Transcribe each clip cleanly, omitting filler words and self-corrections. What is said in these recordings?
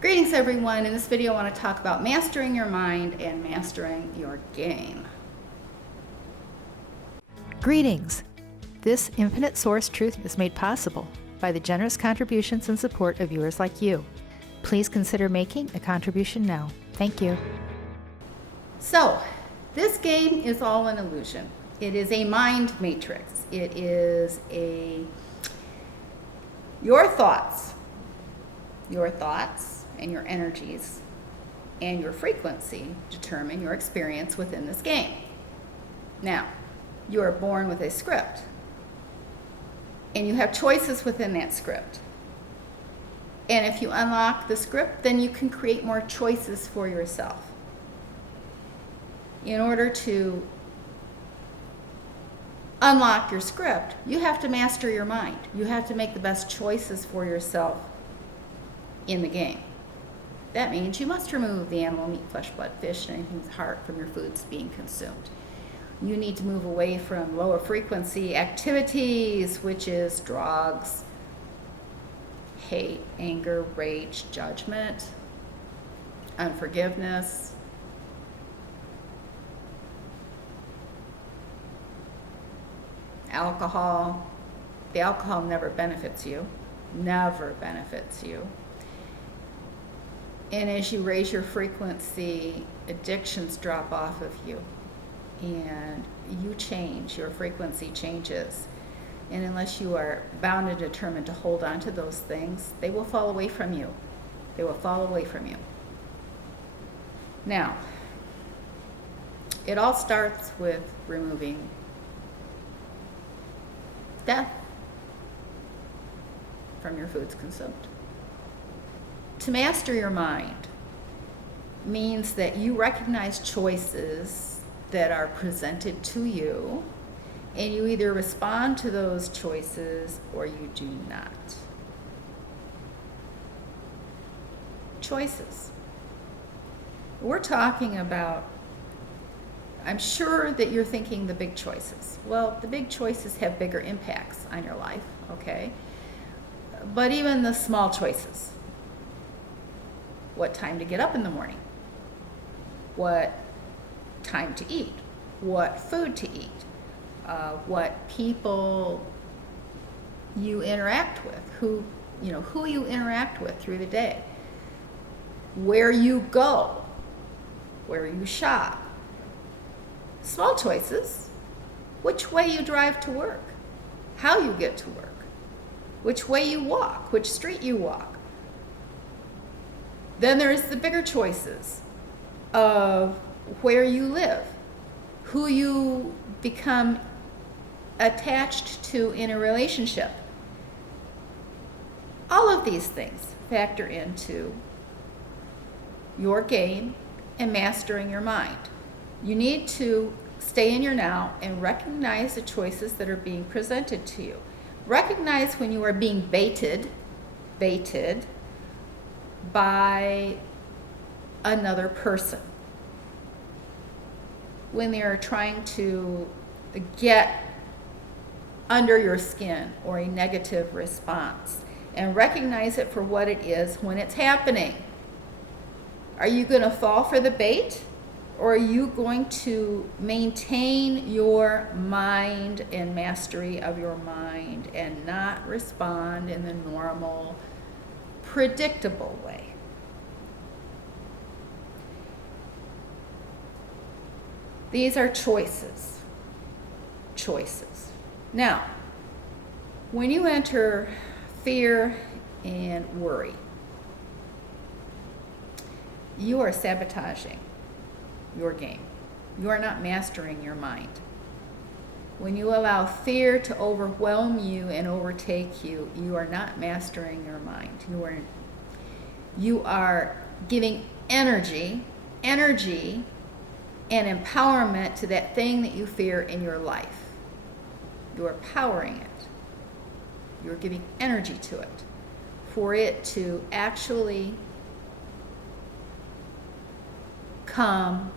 Greetings everyone. In this video I want to talk about mastering your mind and mastering your game. Greetings! This infinite source truth is made possible by the generous contributions and support of viewers like you. Please consider making a contribution now. Thank you. So, this game is all an illusion. It is a mind matrix. It is your thoughts and your energies and your frequency determine your experience within this game. Now, you are born with a script, and you have choices within that script. And if you unlock the script, then you can create more choices for yourself. In order to unlock your script, you have to master your mind. You have to make the best choices for yourself in the game. That means you must remove the animal, meat, flesh, blood, fish, and anything with heart from your foods being consumed. You need to move away from lower frequency activities, which is drugs, hate, anger, rage, judgment, unforgiveness, alcohol. The alcohol never benefits you. Never benefits you. And as you raise your frequency, addictions drop off of you. And you change, your frequency changes. And unless you are bound and determined to hold on to those things, they will fall away from you. They will fall away from you. Now, it all starts with removing death from your foods consumed. To master your mind means that you recognize choices that are presented to you, and you either respond to those choices or you do not. Choices. We're talking about, I'm sure that you're thinking the big choices. Well, the big choices have bigger impacts on your life, okay? But even the small choices. What time to get up in the morning? What time to eat? What food to eat? What people you interact with, who you interact with through the day, where you go, where you shop. Small choices, which way you drive to work, how you get to work, which way you walk, which street you walk. Then there's the bigger choices of where you live, who you become attached to in a relationship. All of these things factor into your game and mastering your mind. You need to stay in your now and recognize the choices that are being presented to you. Recognize when you are being baited by another person, when they are trying to get under your skin, or a negative response, and recognize it for what it is when it's happening. Are you going to fall for the bait, or are you going to maintain your mind and mastery of your mind and not respond in the normal, predictable way? These are choices. Choices. Now, when you enter fear and worry, you are sabotaging your game. You are not mastering your mind. When you allow fear to overwhelm you and overtake you, you are not mastering your mind. You are giving energy and empowerment to that thing that you fear in your life. You are powering it. You're giving energy to it for it to actually come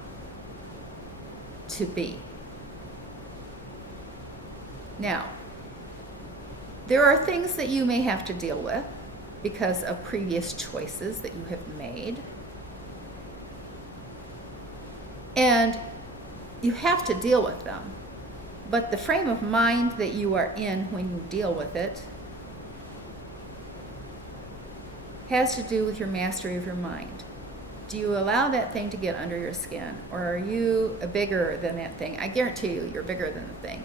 to be. Now, there are things that you may have to deal with. because of previous choices that you have made. And you have to deal with them. But the frame of mind that you are in when you deal with it has to do with your mastery of your mind. Do you allow that thing to get under your skin, or are you bigger than that thing? I guarantee you, you're bigger than the thing.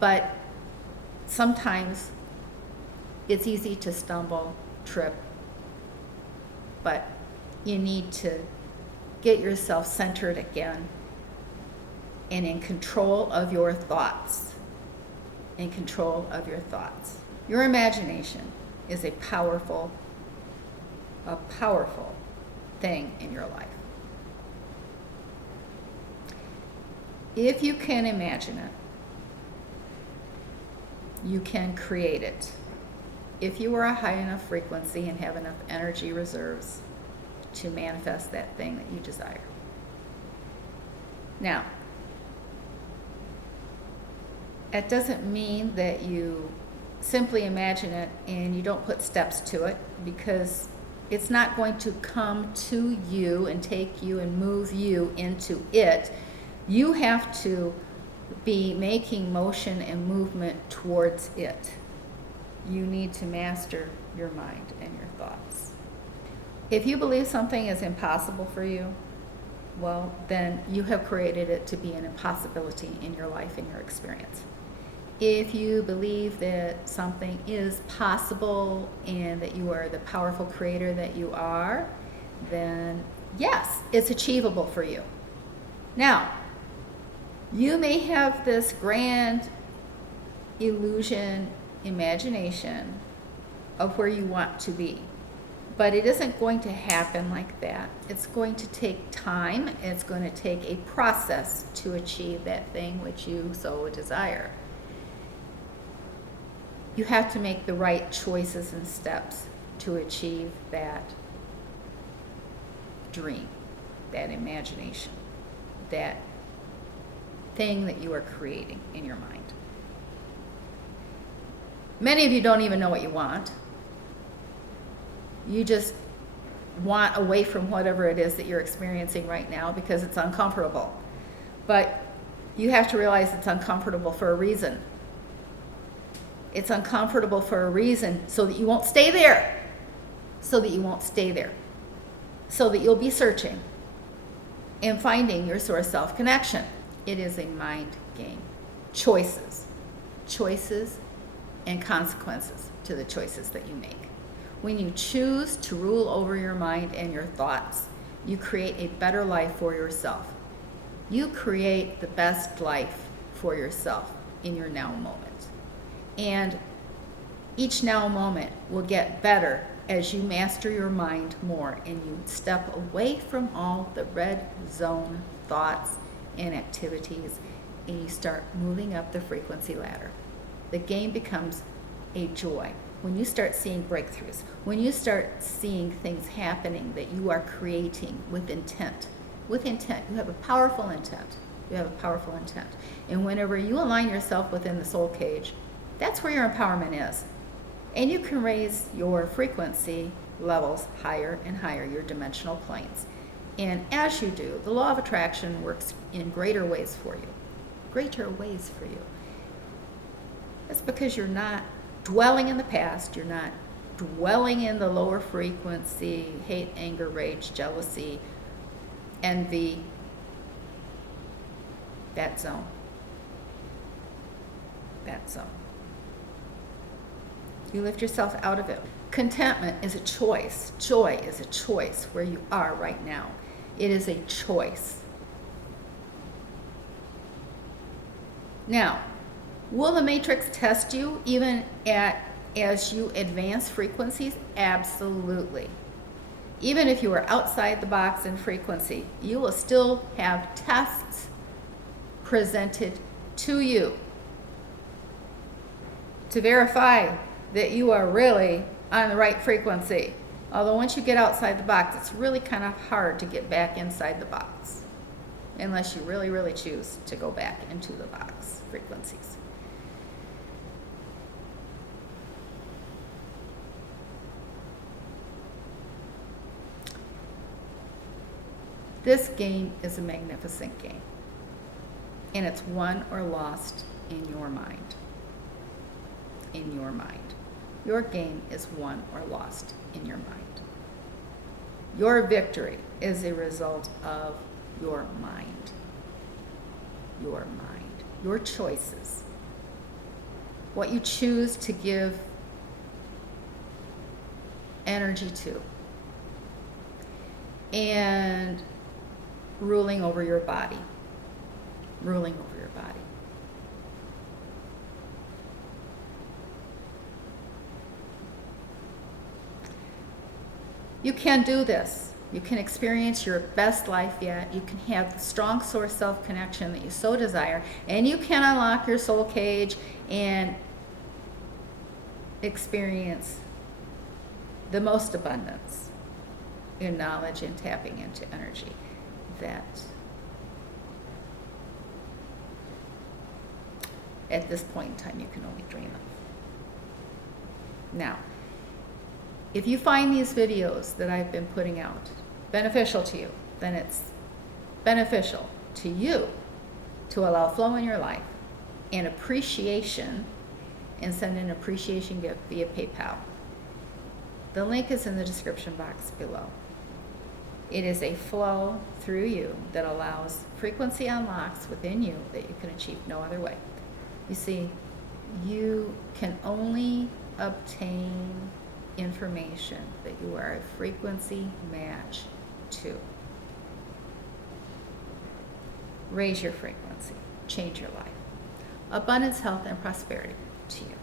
But sometimes it's easy to stumble, trip, but you need to get yourself centered again and in control of your thoughts. In control of your thoughts. Your imagination is a powerful thing in your life. If you can imagine it, you can create it. If you are a high enough frequency and have enough energy reserves to manifest that thing that you desire. Now, that doesn't mean that you simply imagine it and you don't put steps to it, because it's not going to come to you and take you and move you into it. You have to be making motion and movement towards it. You need to master your mind and your thoughts. If you believe something is impossible for you, well, then you have created it to be an impossibility in your life and your experience. If you believe that something is possible and that you are the powerful creator that you are, then yes, it's achievable for you. Now, you may have this grand illusion, imagination of where you want to be, but it isn't going to happen like that. It's going to take time. It's going to take a process to achieve that thing which you so desire. You have to make the right choices and steps to achieve that dream, that imagination, that thing that you are creating in your mind. Many of you don't even know what you want. You just want away from whatever it is that you're experiencing right now because it's uncomfortable. But you have to realize it's uncomfortable for a reason. It's uncomfortable for a reason so that you won't stay there. So that you won't stay there. So that you'll be searching and finding your source self-connection. It is a mind game. Choices. Choices and consequences to the choices that you make. When you choose to rule over your mind and your thoughts, you create a better life for yourself. You create the best life for yourself in your now moment. And each now moment will get better as you master your mind more and you step away from all the red zone thoughts and activities and you start moving up the frequency ladder. The game becomes a joy. When you start seeing breakthroughs, when you start seeing things happening that you are creating with intent, you have a powerful intent. You have a powerful intent. And whenever you align yourself within the soul cage, that's where your empowerment is. And you can raise your frequency levels higher and higher, your dimensional planes. And as you do, the law of attraction works in greater ways for you. Greater ways for you. That's because you're not dwelling in the past, you're not dwelling in the lower frequency, hate, anger, rage, jealousy, envy, that zone. That zone. You lift yourself out of it. Contentment is a choice. Joy is a choice where you are right now. It is a choice. Now, will the matrix test you even as you advance frequencies? Absolutely. Even if you are outside the box in frequency, you will still have tests presented to you to verify that you are really on the right frequency. Although once you get outside the box, it's really kind of hard to get back inside the box unless you really, really choose to go back into the box frequencies. This game is a magnificent game, and it's won or lost in your mind. In your mind. Your game is won or lost in your mind. Your victory is a result of your mind. Your mind. Your choices. What you choose to give energy to. And ruling over your body. Ruling over your body. You can do this. You can experience your best life yet. You can have the strong source self-connection that you so desire. And you can unlock your soul cage and experience the most abundance in knowledge and tapping into energy that at this point in time you can only dream of. Now, if you find these videos that I've been putting out beneficial to you, then it's beneficial to you to allow flow in your life and appreciation, and send an appreciation gift via PayPal. The link is in the description box below. It is a flow through you that allows frequency unlocks within you that you can achieve no other way. You see, you can only obtain information that you are a frequency match to. Raise your frequency. Change your life. Abundance, health, and prosperity to you.